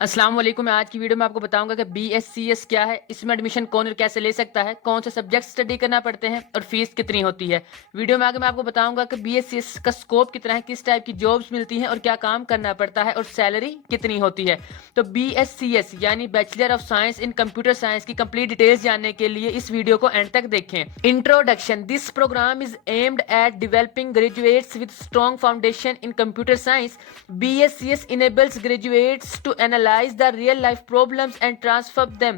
अस्सलाम वालेकुम। मैं आज की वीडियो में आपको बताऊंगा कि BSCS क्या है, इसमें एडमिशन कौन और कैसे ले सकता है, कौन से सब्जेक्ट स्टडी करना पड़ते हैं और फीस कितनी होती है। वीडियो में आगे मैं आपको बताऊंगा कि BSCS का स्कोप कितना है, किस टाइप की जॉब्स मिलती हैं और क्या काम करना पड़ता है और सैलरी कितनी होती है। तो BSCS यानी bachelor of science in computer science की कंप्लीट डिटेल्स जानने के लिए इस वीडियो को एंड तक देखें। Introduction. This program is aimed at developing graduates with strong foundation in computer science. BSCS enables graduates to analyze the real life problems and transfer them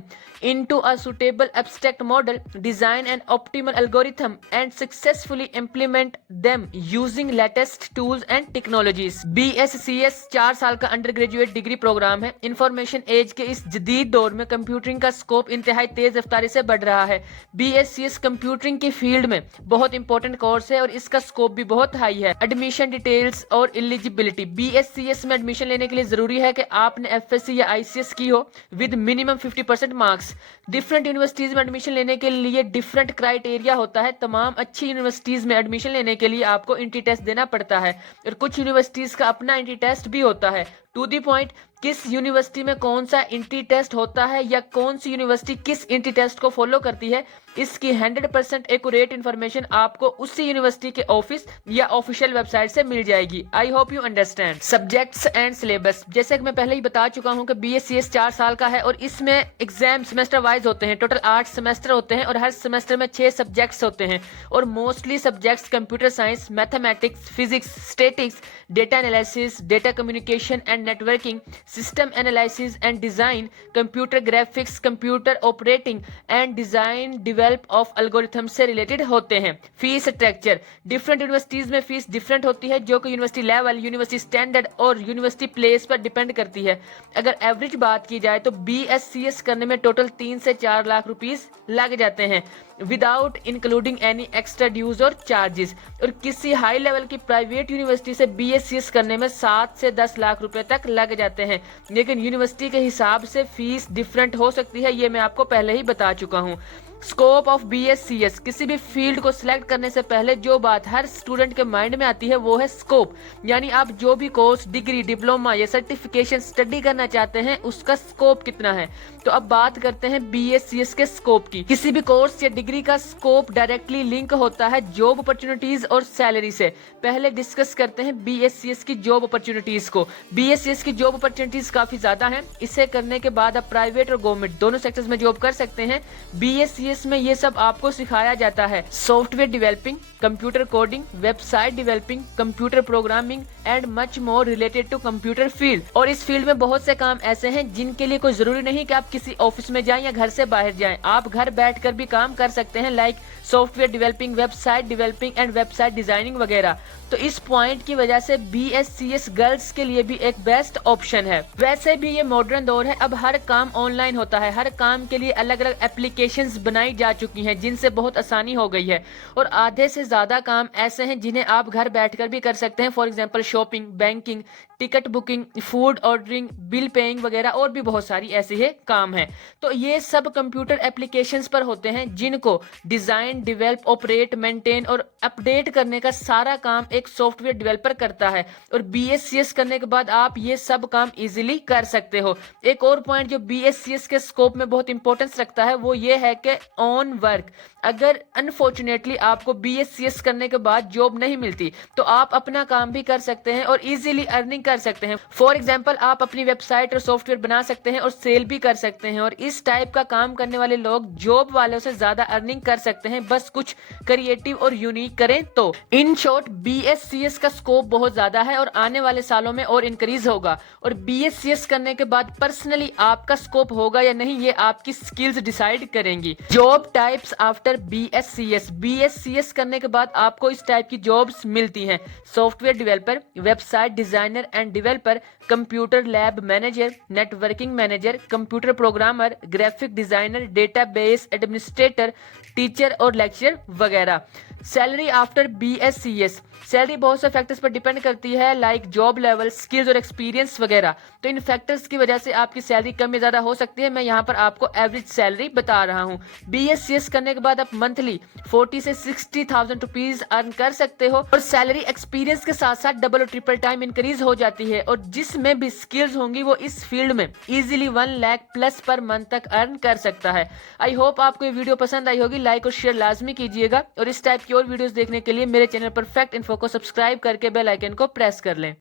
into a suitable abstract model, design an optimal algorithm, and successfully implement them using latest tools and technologies. BSCS 4 साल का under graduate degree programme है। Information as के इस जदीद दौर में computing का scope इंतहाई तेज रफ्तारी से बढ़ रहा है। BSCS कंप्यूटिंग की फील्ड में बहुत इंपॉर्टेंट कोर्स है और इसका स्कोप भी बहुत हाई है। एडमिशन डिटेल्स और एलिजिबिलिटी। BSCS में एडमिशन लेने के लिए जरूरी है कि आपने FSC या ICS की हो with minimum 50% marks. Different universities में एडमिशन लेने के लिए डिफरेंट क्राइटेरिया होता है। तमाम अच्छी यूनिवर्सिटीज में एडमिशन लेने के लिए आपको एंट्री टेस्ट देना पड़ता है और कुछ यूनिवर्सिटीज का अपना एंट्री टेस्ट भी होता है। टू दी पॉइंट, किस यूनिवर्सिटी में कौन सा एंट्री टेस्ट होता है या कौन सी यूनिवर्सिटी किस एंट्री टेस्ट को फॉलो करती है, इसकी 100% एक्यूरेट इन्फॉर्मेशन आपको उसी यूनिवर्सिटी के ऑफिस या ऑफिशियल वेबसाइट से मिल जाएगी। I hope you understand. Subjects and syllabus. जैसे कि मैं पहले ही बता चुका हूं कि BSCS 4 साल का है और इसमें एग्जाम सेमेस्टर वाइज होते हैं। टोटल 8 सेमेस्टर होते हैं और हर सेमेस्टर में 6 सब्जेक्ट्स होते हैं और mostly subjects computer science, mathematics, physics, statics, data analysis, data communication and networking, system analysis and design, computer graphics, computer operating and design develop of algorithm से रिलेटेड होते हैं। Fees structure. डिफरेंट यूनिवर्सिटीज में fees different होती है जो कि university level, university standard और university place पर डिपेंड करती है। अगर एवरेज बात की जाए तो BSCS करने में टोटल 3 से 4 लाख रुपीस लग जाते हैं without including any extra dues और चार्जेस। और किसी हाई लेवल की प्राइवेट यूनिवर्सिटी से BSCS करने में 7 से 10 लाख रुपए तक लग जाते हैं, लेकिन यूनिवर्सिटी के हिसाब से फीस डिफरेंट हो सकती है, ये मैं आपको पहले ही बता चुका हूँ। Scope of BSCS। किसी भी फील्ड को सिलेक्ट करने से पहले जो बात हर स्टूडेंट के माइंड में आती है वो है स्कोप, यानी आप जो भी कोर्स, डिग्री, डिप्लोमा या सर्टिफिकेशन स्टडी करना चाहते हैं उसका स्कोप कितना है। तो अब बात करते हैं BSCS के स्कोप की। किसी भी कोर्स या डिग्री का स्कोप डायरेक्टली लिंक होता है जॉब अपॉर्चुनिटीज और सैलरी से। पहले डिस्कस करते हैं BSCS की जॉब अपॉर्चुनिटीज को। BSCS की जॉब अपॉर्चुनिटीज काफी ज्यादा हैं। इसे करने के बाद आप प्राइवेट और गवर्नमेंट दोनों सेक्टर्स में जॉब कर सकते हैं। BSCS में ये सब आपको सिखाया जाता है। Software developing, computer coding, website developing, computer programming and much more related to computer field. और इस फील्ड में बहुत से काम ऐसे हैं जिनके लिए कोई जरूरी नहीं कि आप किसी ऑफिस में जाएं या घर से बाहर जाएं। आप घर बैठकर भी काम कर सकते हैं, like software developing, website developing and website designing वगैरह। तो इस पॉइंट की वजह से BSCS गर्ल्स के लिए भी एक बेस्ट ऑप्शन है। वैसे भी ये मॉडर्न दौर है, अब हर काम ऑनलाइन होता है। हर काम के लिए अलग अलग एप्लीकेशंस बनाई जा चुकी हैं जिनसे बहुत आसानी हो गई है और आधे से ज्यादा काम ऐसे हैं जिन्हें आप घर बैठकर भी कर सकते हैं। For example shopping, banking, ticket booking, food ordering, bill paying वगैरह और भी बहुत सारी ऐसी है काम है। तो ये सब कंप्यूटर एप्लीकेशंस पर होते हैं जिनको डिजाइन, डेवलप, ऑपरेट, मेंटेन और अपडेट करने का सारा काम एक सॉफ्टवेयर डेवलपर करता है। और BSCS करने के बाद आप ये सब काम इजीली कर सकते हो। एक और पॉइंट जो BSCS के स्कोप में बहुत इंपॉर्टेंस रखता है वो ये है कि ऑन वर्क। अगर अनफॉर्चुनेटली आपको BSCS करने के बाद जॉब नहीं मिलती तो आप अपना काम भी कर सकते हैं और इजीली अर्निंग कर सकते हैं। फॉर एग्जांपल आप अपनी वेबसाइट और सॉफ्टवेयर बना सकते हैं और सेल भी कर सकते हैं। और इस टाइप का काम करने वाले लोग जॉब वालों से ज्यादा अर्निंग कर सकते हैं, बस कुछ क्रिएटिव और यूनिक करें तो। इन शॉर्ट BSCS का स्कोप बहुत ज्यादा है और आने वाले सालों में और इंक्रीज होगा। और BSCS करने के बाद पर्सनली आपका स्कोप होगा या नहीं ये आपकी स्किल्स डिसाइड करेंगी। जॉब टाइप्स आफ्टर BSCS करने के बाद आपको इस टाइप की जॉब्स मिलती हैं। Software developer, website designer end developer, computer lab manager, networking manager, computer programmer, graphic designer, database administrator, teacher और लेक्चर वगैरह। Salary after BScs। सैलरी बहुत से फैक्टर्स पर डिपेंड करती है, लाइक जॉब लेवल, स्किल्स और एक्सपीरियंस वगैरह। तो इन फैक्टर्स की वजह से आपकी सैलरी कम या ज़्यादा हो सकती है। मैं यहाँ पर आपको एवरेज सैलरी बता रहा हूँ। BScs करने के बाद आप मंथली 40 से 60,000 रुपीज़ अर्न कर सकते हो, और सैलरी एक्सपीरियंस के साथ साथ डबल और ट्रिपल टाइम इंक्रीज हो जाती है, और जिसमें भी स्किल्स होंगी वो इस फील्ड में easily 1 lakh plus per month तक अर्न कर सकता है। आई होप आपको ये वीडियो पसंद आई होगी। लाइक और शेयर लाजमी कीजिएगा, और इस टाइप की और वीडियोस देखने के लिए मेरे चैनल परफेक्ट इन्फो को सब्सक्राइब करके बेल आइकन को प्रेस कर लें।